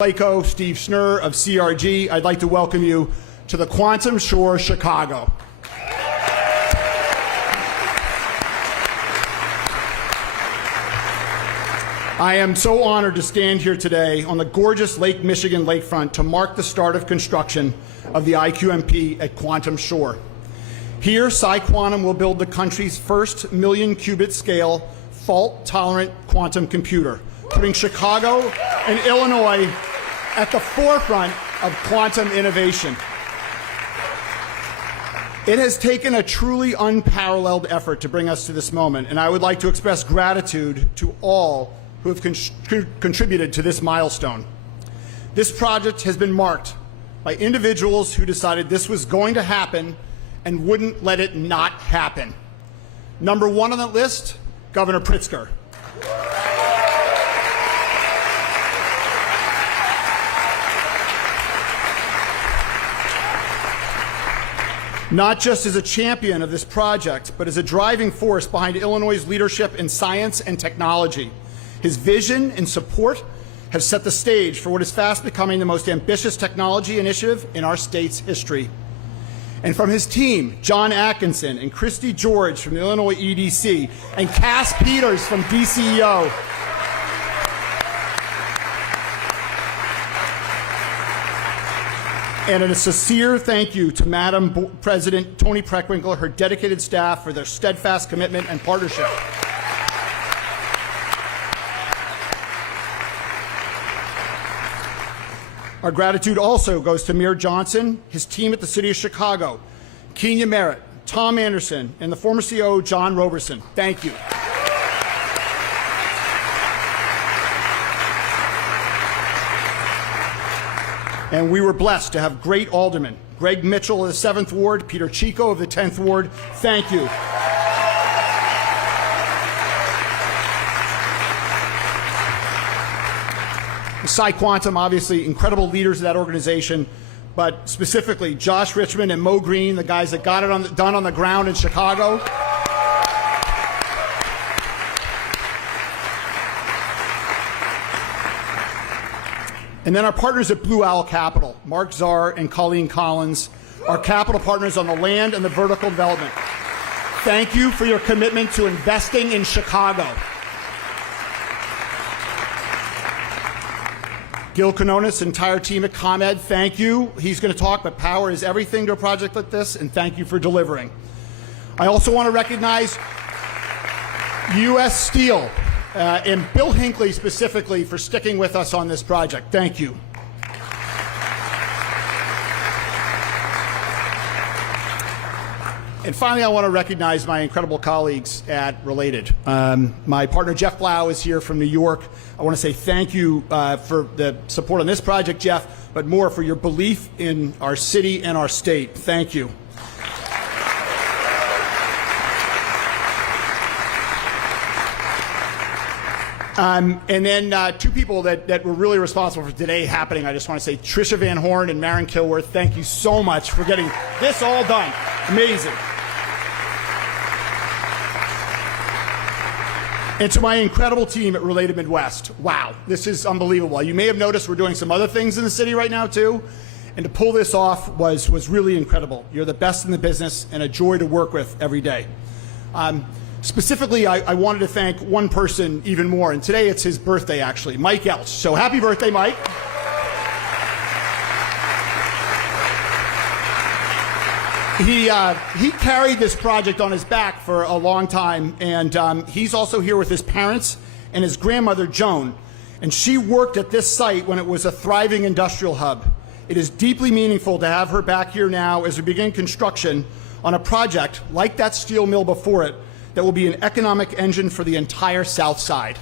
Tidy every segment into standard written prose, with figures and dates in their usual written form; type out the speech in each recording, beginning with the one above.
Waco, Steve Schnurr of CRG, I'd like to welcome you to the Quantum Shore Chicago. I am so honored to stand here today on the gorgeous Lake Michigan lakefront to mark the start of construction of the IQMP at Quantum Shore. Here, PsiQuantum will build the country's first million-qubit scale, fault-tolerant quantum computer, putting Chicago and Illinois at the forefront of quantum innovation. It has taken a truly unparalleled effort to bring us to this moment, and I would like to express gratitude to all who have contributed to this milestone. This project has been marked by individuals who decided this was going to happen and wouldn't let it not happen. Number one on the list, Governor Pritzker. Not just as a champion of this project, but as a driving force behind Illinois' leadership in science and technology. His vision and support have set the stage for what is fast becoming the most ambitious technology initiative in our state's history. And from his team, John Atkinson and Christy George from the Illinois EDC, and Cass Peters from DCEO, and a sincere thank you to Madam President Toni Preckwinkle, her dedicated staff for their steadfast commitment and partnership. Our gratitude also goes to Mayor Johnson, his team at the City of Chicago, Kenya Merritt, Tom Anderson, and the former CEO, John Roberson. Thank you. And we were blessed to have great aldermen, Greg Mitchell of the 7th Ward, Peter Chico of the 10th Ward. Thank you. PsiQuantum, obviously incredible leaders of that organization, but specifically Josh Richmond and Mo Green, the guys that got it done on the ground in Chicago. And then our partners at Blue Owl Capital, Mark Czar and Colleen Collins, our capital partners on the land and the vertical development. Thank you for your commitment to investing in Chicago. Gil Canonis, entire team at ComEd, thank you. He's going to talk, but power is everything to a project like this, and thank you for delivering. I also want to recognize U.S. Steel and Bill Hinckley specifically for sticking with us on this project. Thank you. And finally, I want to recognize my incredible colleagues at Related. My partner, Jeff Blau, is here from New York. I want to say thank you for the support on this project, Jeff, but more for your belief in our city and our state. Thank you. And then two people that were really responsible for today happening, I just want to say Tricia Van Horn and Maren Kilworth, thank you so much for getting this all done. Amazing. And to my incredible team at Related Midwest, wow, this is unbelievable. You may have noticed we're doing some other things in the city right now too, and to pull this off was really incredible. You're the best in the business and a joy to work with every day. Specifically, I wanted to thank one person even more, and today it's his birthday actually, Mike Elch. So happy birthday, Mike. He carried this project on his back for a long time, and he's also here with his parents and his grandmother, Joan. And she worked at this site when it was a thriving industrial hub. It is deeply meaningful to have her back here now as we begin construction on a project like that steel mill before it that will be an economic engine for the entire South Side.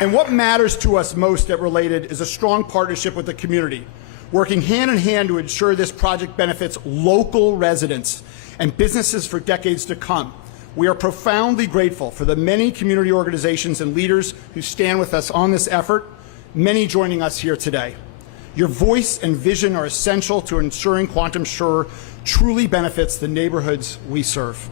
And what matters to us most at Related is a strong partnership with the community, working hand in hand to ensure this project benefits local residents and businesses for decades to come. We are profoundly grateful for the many community organizations and leaders who stand with us on this effort, many joining us here today. Your voice and vision are essential to ensuring Quantum Shore truly benefits the neighborhoods we serve.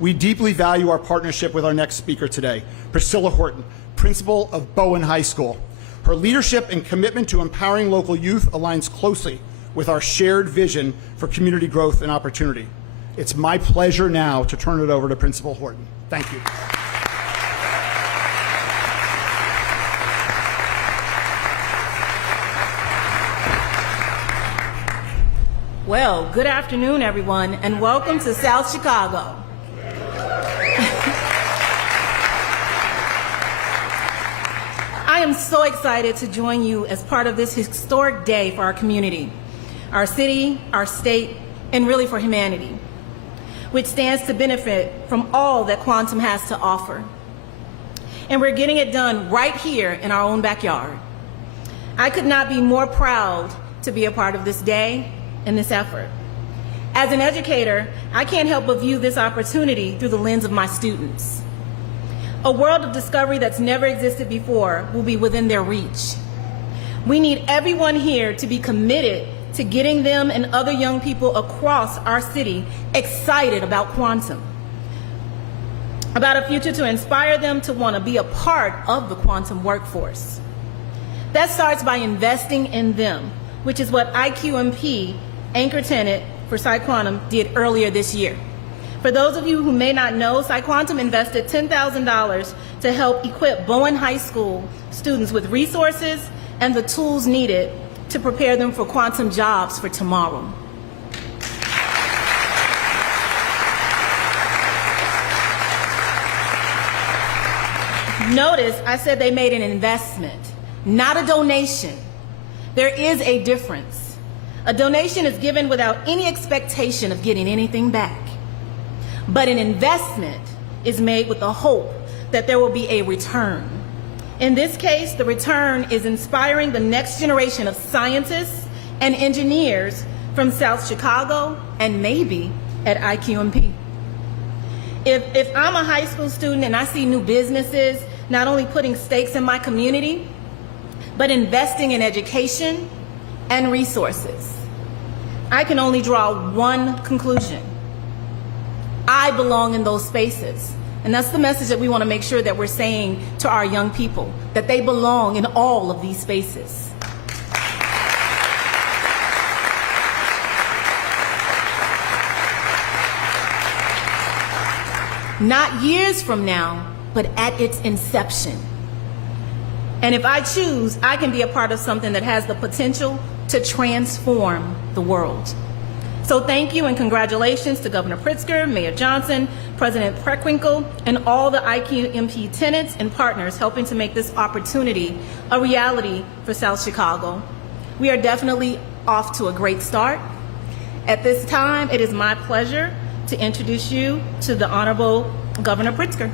We deeply value our partnership with our next speaker today, Priscilla Horton, principal of Bowen High School. Her leadership and commitment to empowering local youth aligns closely with our shared vision for community growth and opportunity. It's my pleasure now to turn it over to Principal Horton. Thank you. Well, good afternoon, everyone, and welcome to South Chicago. I am so excited to join you as part of this historic day for our community, our city, our state, and really for humanity, which stands to benefit from all that quantum has to offer. And we're getting it done right here in our own backyard. I could not be more proud to be a part of this day and this effort. As an educator, I can't help but view this opportunity through the lens of my students. A world of discovery that's never existed before will be within their reach. We need everyone here to be committed to getting them and other young people across our city excited about quantum, about a future to inspire them to want to be a part of the quantum workforce. That starts by investing in them, which is what IQMP, anchor tenant for PsyQuantum, did earlier this year. For those of you who may not know, PsyQuantum invested $10,000 to help equip Bowen High School students with resources and the tools needed to prepare them for quantum jobs for tomorrow. Notice I said they made an investment, not a donation. There is a difference. A donation is given without any expectation of getting anything back. But an investment is made with the hope that there will be a return. In this case, the return is inspiring the next generation of scientists and engineers from South Chicago and maybe at IQMP. If I'm a high school student and I see new businesses not only putting stakes in my community, but investing in education and resources, I can only draw one conclusion. I belong in those spaces. And that's the message that we want to make sure that we're saying to our young people, that they belong in all of these spaces. Not years from now, but at its inception. And if I choose, I can be a part of something that has the potential to transform the world. So thank you and congratulations to Governor Pritzker, Mayor Johnson, President Preckwinkle, and all the IQMP tenants and partners helping to make this opportunity a reality for South Chicago. We are definitely off to a great start. At this time, it is my pleasure to introduce you to the Honorable Governor Pritzker.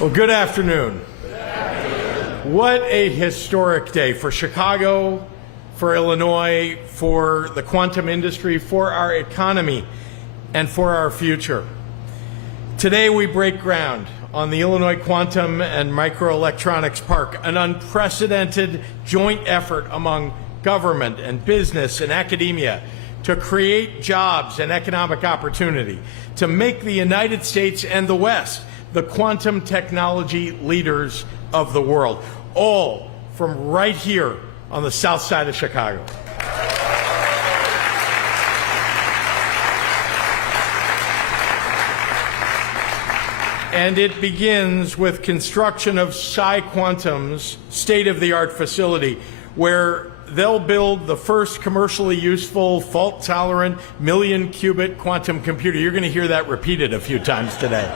Well, good afternoon. What a historic day for Chicago, for Illinois, for the quantum industry, for our economy, and for our future. Today we break ground on the Illinois Quantum and Microelectronics Park, an unprecedented joint effort among government and business and academia to create jobs and economic opportunity, to make the United States and the West the quantum technology leaders of the world, all from right here on the south side of Chicago. And it begins with construction of PsyQuantum's state-of-the-art facility, where they'll build the first commercially useful, fault-tolerant, million-qubit quantum computer. You're going to hear that repeated a few times today.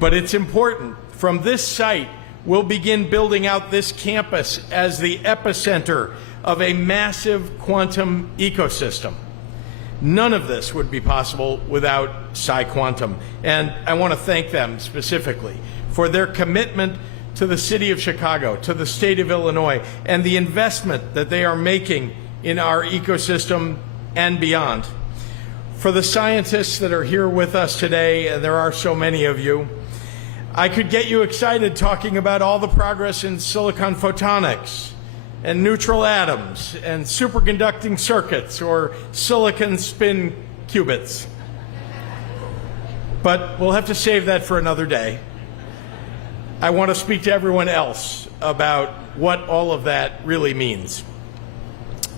But it's important. From this site, we'll begin building out this campus as the epicenter of a massive quantum ecosystem. None of this would be possible without PsyQuantum, and I want to thank them specifically for their commitment to the city of Chicago, to the state of Illinois, and the investment that they are making in our ecosystem and beyond. For the scientists that are here with us today, and there are so many of you, I could get you excited talking about all the progress in silicon photonics and neutral atoms and superconducting circuits or silicon spin qubits. But we'll have to save that for another day. I want to speak to everyone else about what all of that really means.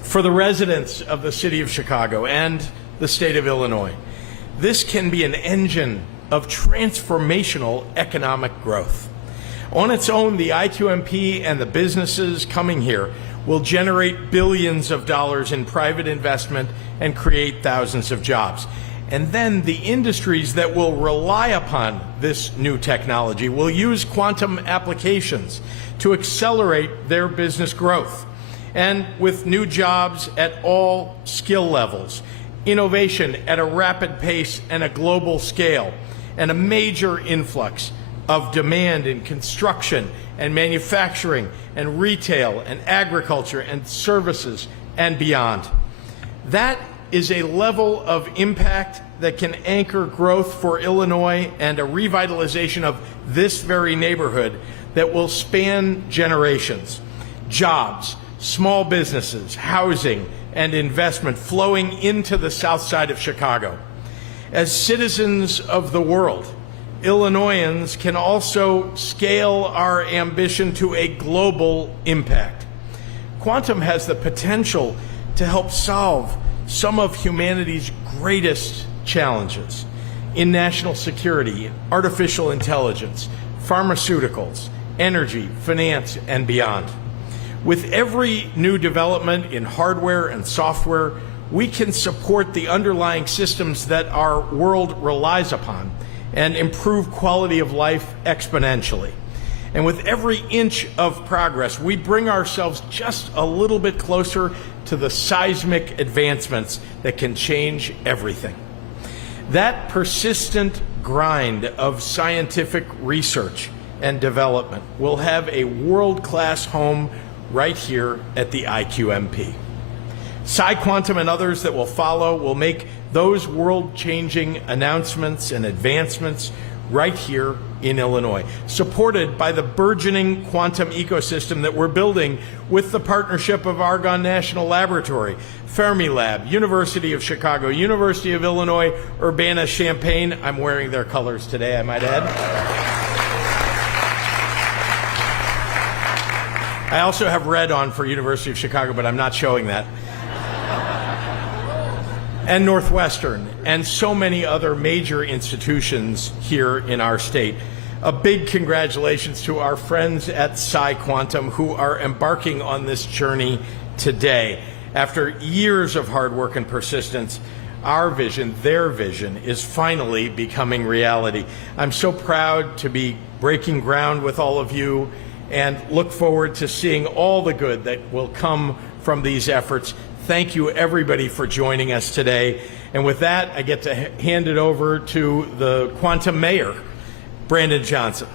For the residents of the city of Chicago and the state of Illinois, this can be an engine of transformational economic growth. On its own, the IQMP and the businesses coming here will generate billions of dollars in private investment and create thousands of jobs. And then the industries that will rely upon this new technology will use quantum applications to accelerate their business growth. And with new jobs at all skill levels, innovation at a rapid pace and a global scale, and a major influx of demand in construction and manufacturing and retail and agriculture and services and beyond. That is a level of impact that can anchor growth for Illinois and a revitalization of this very neighborhood that will span generations. Jobs, small businesses, housing, and investment flowing into the south side of Chicago. As citizens of the world, Illinoisans can also scale our ambition to a global impact. Quantum has the potential to help solve some of humanity's greatest challenges in national security, artificial intelligence, pharmaceuticals, energy, finance, and beyond. With every new development in hardware and software, we can support the underlying systems that our world relies upon and improve quality of life exponentially. And with every inch of progress, we bring ourselves just a little bit closer to the seismic advancements that can change everything. That persistent grind of scientific research and development will have a world-class home right here at the IQMP. PsiQuantum and others that will follow will make those world-changing announcements and advancements right here in Illinois, supported by the burgeoning quantum ecosystem that we're building with the partnership of Argonne National Laboratory, Fermilab, University of Chicago, University of Illinois, Urbana-Champaign. I'm wearing their colors today, I might add. I also have red on for University of Chicago, but I'm not showing that. And Northwestern, and so many other major institutions here in our state. A big congratulations to our friends at PsiQuantum who are embarking on this journey today. After years of hard work and persistence, our vision, their vision, is finally becoming reality. I'm so proud to be breaking ground with all of you and look forward to seeing all the good that will come from these efforts. Thank you, everybody, for joining us today. And with that, I get to hand it over to the Quantum Mayor, Brandon Johnson.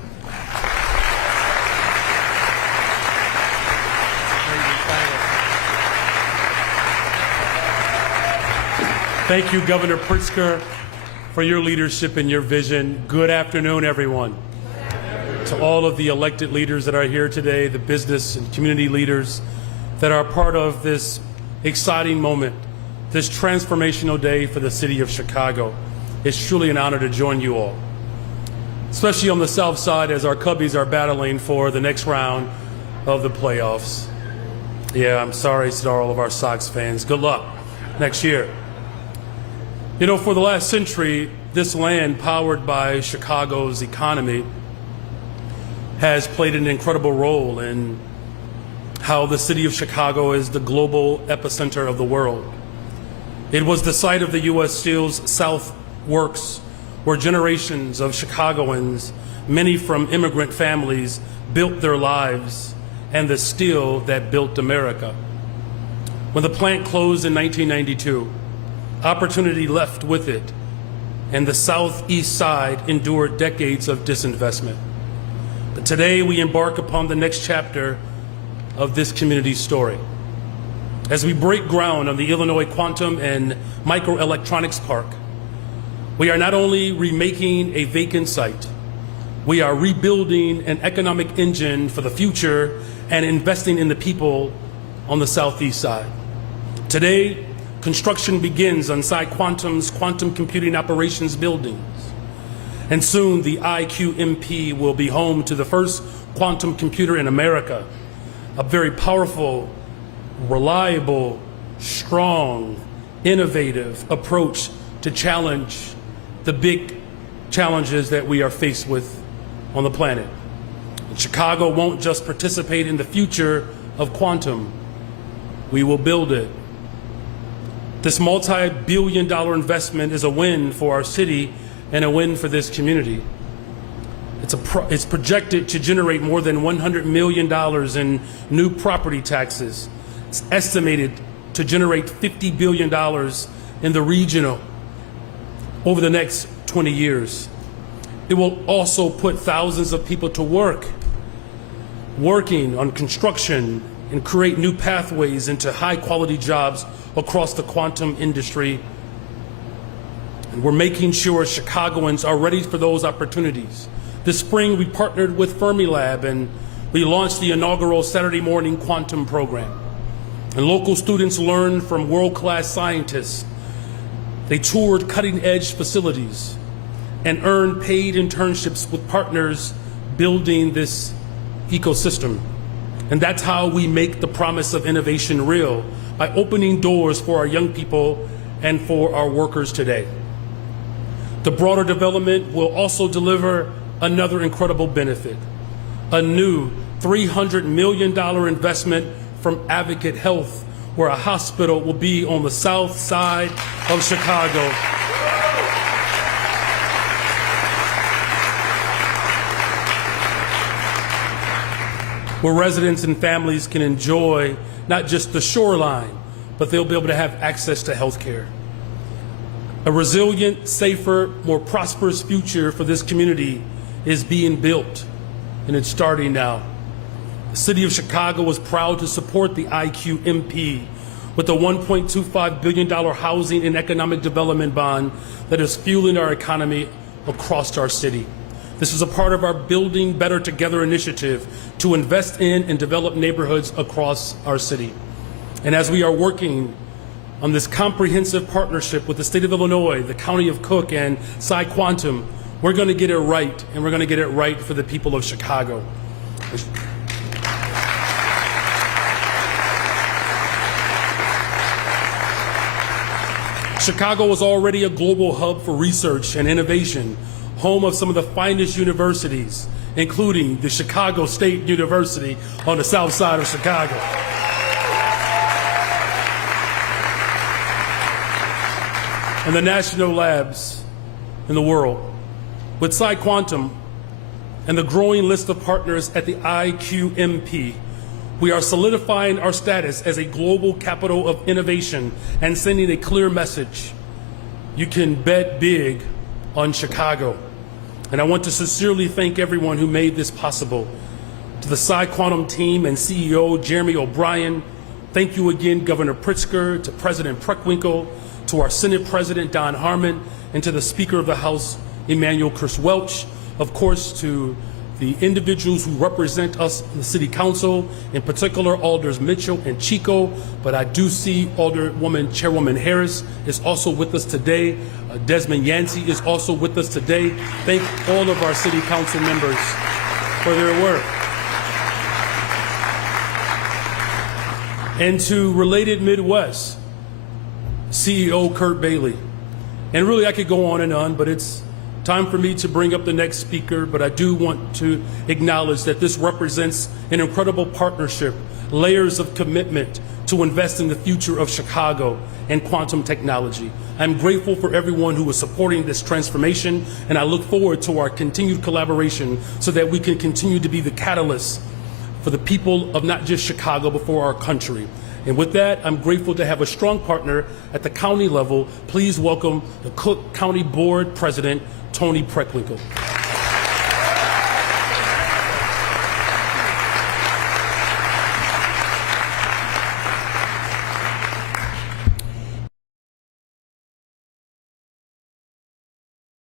Thank you, Governor Pritzker, for your leadership and your vision. Good afternoon, everyone. To all of the elected leaders that are here today, the business and community leaders that are part of this exciting moment, this transformational day for the city of Chicago. It's truly an honor to join you all, especially on the south side as our Cubbies are battling for the next round of the playoffs. Yeah, I'm sorry to all of our Sox fans. Good luck next year. You know, for the last century, this land, powered by Chicago's economy, has played an incredible role in how the city of Chicago is the global epicenter of the world. It was the site of the U.S. Steel's South Works, where generations of Chicagoans, many from immigrant families, built their lives, and the steel that built America. When the plant closed in 1992, opportunity left with it, and the southeast side endured decades of disinvestment. But today we embark upon the next chapter of this community's story. As we break ground on the Illinois Quantum and Microelectronics Park, we are not only remaking a vacant site, we are rebuilding an economic engine for the future and investing in the people on the southeast side. Today, construction begins on PsiQuantum's quantum computing operations buildings. And soon the IQMP will be home to the first quantum computer in America, a very powerful, reliable, strong, innovative approach to challenge the big challenges that we are faced with on the planet. And Chicago won't just participate in the future of quantum, we will build it. This multi-billion-dollar investment is a win for our city and a win for this community. It's projected to generate more than $100 million in new property taxes. It's estimated to generate $50 billion in the regional over the next 20 years. It will also put thousands of people to work, working on construction and create new pathways into high-quality jobs across the quantum industry. And we're making sure Chicagoans are ready for those opportunities. This spring, we partnered with Fermilab and we launched the inaugural Saturday morning quantum program. And local students learned from world-class scientists. They toured cutting-edge facilities and earned paid internships with partners building this ecosystem. And that's how we make the promise of innovation real, by opening doors for our young people and for our workers today. The broader development will also deliver another incredible benefit, a new $300 million investment from Advocate Health, where a hospital will be on the south side of Chicago. Where residents and families can enjoy not just the shoreline, but they'll be able to have access to health care. A resilient, safer, more prosperous future for this community is being built, and it's starting now. The City of Chicago is proud to support the IQMP with a $1.25 billion housing and economic development bond that is fueling our economy across our city. This is a part of our Building Better Together initiative to invest in and develop neighborhoods across our city. And as we are working on this comprehensive partnership with the state of Illinois, the county of Cook, and PsiQuantum, we're going to get it right, and we're going to get it right for the people of Chicago. Chicago is already a global hub for research and innovation, home of some of the finest universities, including the Chicago State University on the south side of Chicago. And the national labs in the world. With PsiQuantum and the growing list of partners at the IQMP, we are solidifying our status as a global capital of innovation and sending a clear message. You can bet big on Chicago. And I want to sincerely thank everyone who made this possible. To the PsiQuantum team and CEO Jeremy O'Brien, thank you again, Governor Pritzker, to President Preckwinkle, to our Senate President Don Harmon, and to the Speaker of the House, Emanuel Chris Welch, of course, to the individuals who represent us in the City Council, in particular Alders Mitchell and Chico, but I do see Chairwoman Harris is also with us today. Desmond Yancey is also with us today. Thank all of our City Council members for their work. And to Related Midwest, CEO Kurt Bailey. And really I could go on and on, but it's time for me to bring up the next speaker, but I do want to acknowledge that this represents an incredible partnership, layers of commitment to invest in the future of Chicago and quantum technology. I'm grateful for everyone who is supporting this transformation, and I look forward to our continued collaboration so that we can continue to be the catalyst for the people of not just Chicago, but for our country. And with that, I'm grateful to have a strong partner at the county level. Please welcome the Cook County Board President, Tony Preckwinkle.